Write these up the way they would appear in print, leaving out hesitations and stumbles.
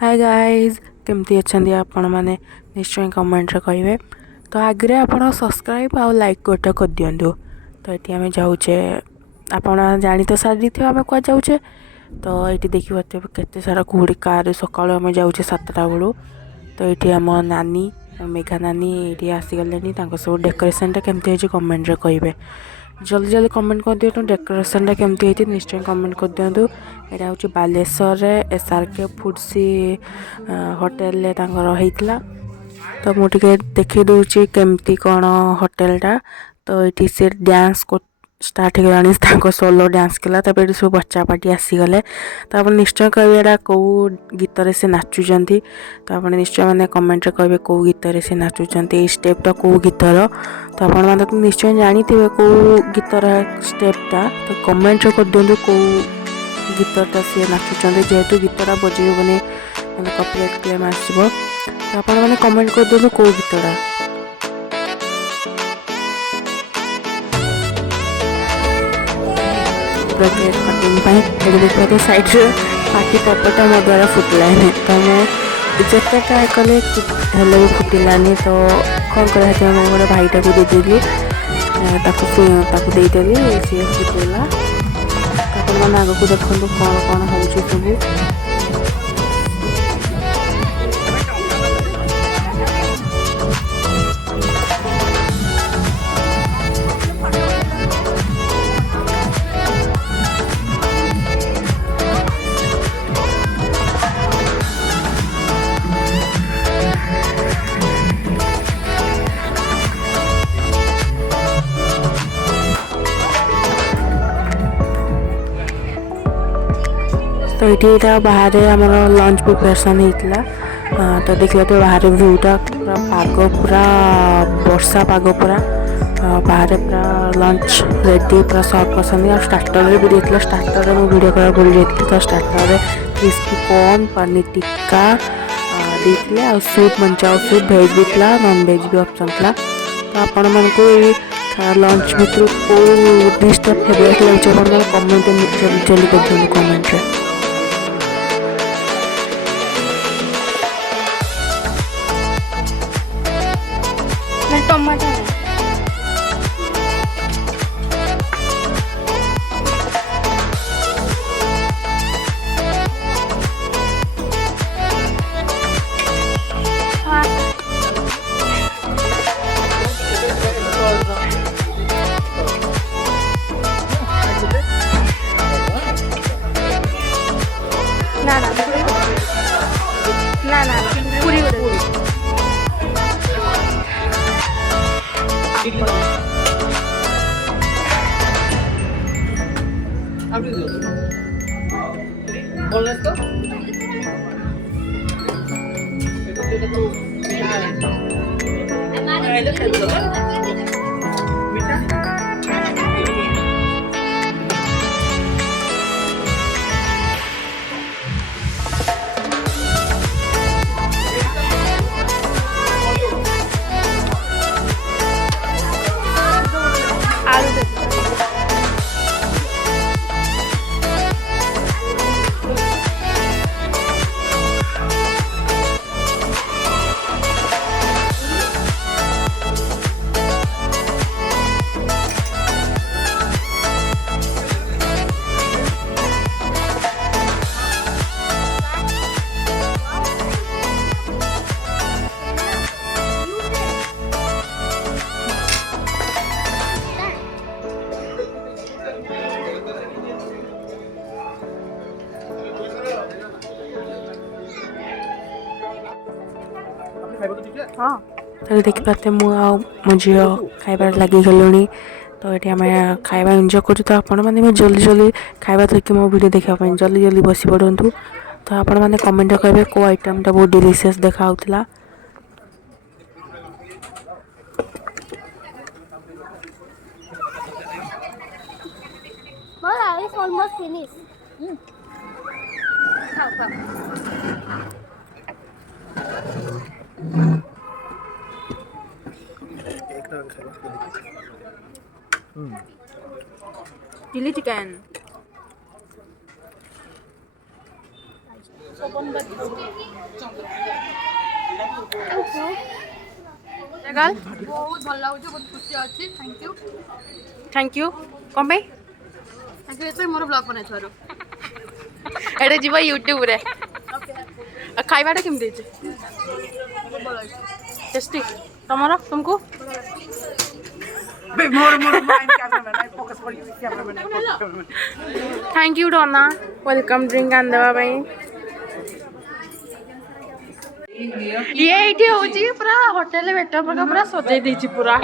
Hi guys केमती अच्छा आपण मैंने निश्चय कमेंट रे कहे तो आगे आप सब्सक्राइब आउ लाइक गोटे कर दिंतु। तो ये आम जाऊे आप जानी तो सारी थे आम क्या जाऊे तो ये देखिए केते सारा कुहुड़ी कार सका आम जाऊे 7टा बेलू। तो ये आम नानी मेघा नानी ये आसीगले सब डेकोरेशन केमती हो कमेंट रे कहे जल्दी जल्दी कमेंट कर दियो डेकोरेशन केमती होती निश्चय कमेंट कर दिंतु। यहाँ हूँ बालेश्वर SRK फूड्स होटेल होता तो मुझे देखी दूची केमती कौन होटेलटा। तो ये सी डांस को स्टार्ट हो सोलो डांस कला ये सब बच्चा पार्टी आसीगले। तो आप निश्चय कहे कौ गीत से नाचुंट तो आप निश्चय मैंने कमेंट रे कहे कौ गीत से नाचुंट स्टेपटा कौ गीतर। तो आप तो निश्चय जानी थे कौ गीतर स्टेपटा तो कमेंट रे कर दिंतु कौ गीतटा सी नाचुंट जेहेतु गीतटा बजेबनी मैंने कॉपीराइट क्लेम आसो। तो आप मैंने कमेंट कर दिंतु कौ गीतटा। केक कटिंग देखिए तो साइड पार्टी पेपरटा मो द्वारा फुटलानी तो मुझे जिते ट्राए कले हेल्ले भी फुटलानी। तो कौन कर गोटे भाईटा को देदेली सी फुटला। मैंने आग को देखो कौन कौन हो सब तो ये बाहर आम लंच प्रिपरेसन होता। तो देखिए तो बाहर व्यूटा पूरा पाग पूरा वर्षा पाग पूरा बाहर पूरा लंच रेडी पूरा सर्व कर स्टार्टर भी देता। स्टार्टर में वीडियो करा भूल जाती तो starter crispy corn paneer tikka देते आ सूप मंचाओ सूप भेज भी था नॉन भेज भी ऑप्शन था। तो आपण मानक लंच भितर कौ डिशटा फेवरेट लगे कमेंट जल्दी जल्दी कर दिखाँ कमेंट रे। टमाटर ना ना ना ना पूरी आलू हाँ तो देखिए मो झी खाइबार लगी गलुणी। तो ये आम खाଇବା एंजॉय करूँ। तो आपण मैंने जल्दी जल्दी खाଇବା थकी मो वीडियो देखापी जल्दी जल्दी बसी पड़ू। तो आपण मैंने कमेंट करेंगे कौ आइटमटा बहुत डिलीशियस देखा। well it's almost finished chilli chicken गाल बहुत भल लगुच बहुत खुशी अच्छी थैंक यू कौन भाई थैंक यू मोर ब्लॉग बनाई थोरो एटे जीव यूट्यूब रे खाइबाटा केमती टेस्टी तमर तुमको thank you Dona welcome drink आन देवा भाई ये एठी होची पूरा होटल बेटर पका पूरा सजै देछि पूरा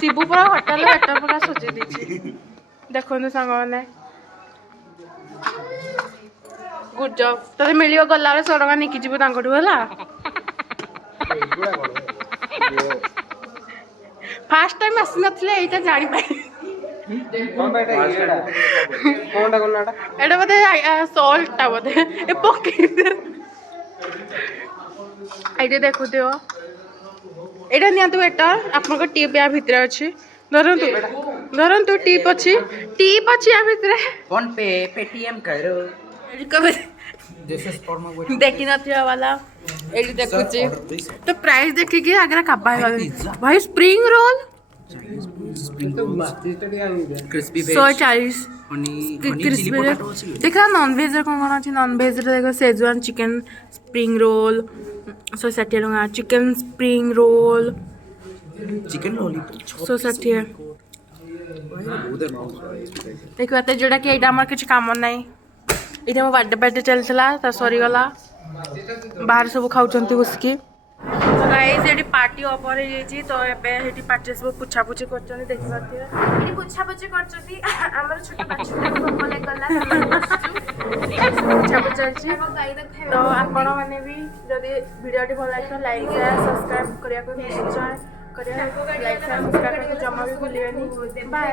शिबू पूरा होटल बेटर पका सजै देछि देखो न संग माने गुड जॉब तते मिलियो गल्ला रे 100 टका निकि जीवो तांकटू होला फर्स्ट टाइम आसी नथिले एटा जानि पाइ कोन बेटा एटा कोनटा कोनटा एटा बते सॉल्ट टा बते ए पके आइडिया देखो दियो एटा नियंतु बेटा आपन को टिप या भितर अछि धरंतु टिप अछि या भितर फोन पे पेटीएम करो देखी नथिया वाला एटी देखुची तो प्राइस देखि के आगरा कब्बा भाई स्प्रिंग रोल क्रिस्पी 140 क्रिस्पी देखा नॉन वेज रे कोन अछि नॉन वेज रे देखो शेजवान चिकन स्प्रिंग रोल 160 टका chicken spring roll chicken roll 160 देखो एते जोड़ा कि एटा हमर किछ काम नै एटा मो बर्थडे चलथला त सरी गला बाहर सब खाउचंती उसकी तो गाइस एटी पार्टी ओवर हे जी तो एबे एटी पार्टी सब पुछा पुछी करचनी देखि पाते एटी पुछा पुछी करचनी हमर छोट बच्चा को बोले गला पुछा पुछी तो आपण माने भी जदी वीडियोटी भल लागे तो लाइक शेयर सब्सक्राइब करिया को निश्चय करिया लाइक शेयर सब्सक्राइब को जमा भी भूलिबेनी बाय।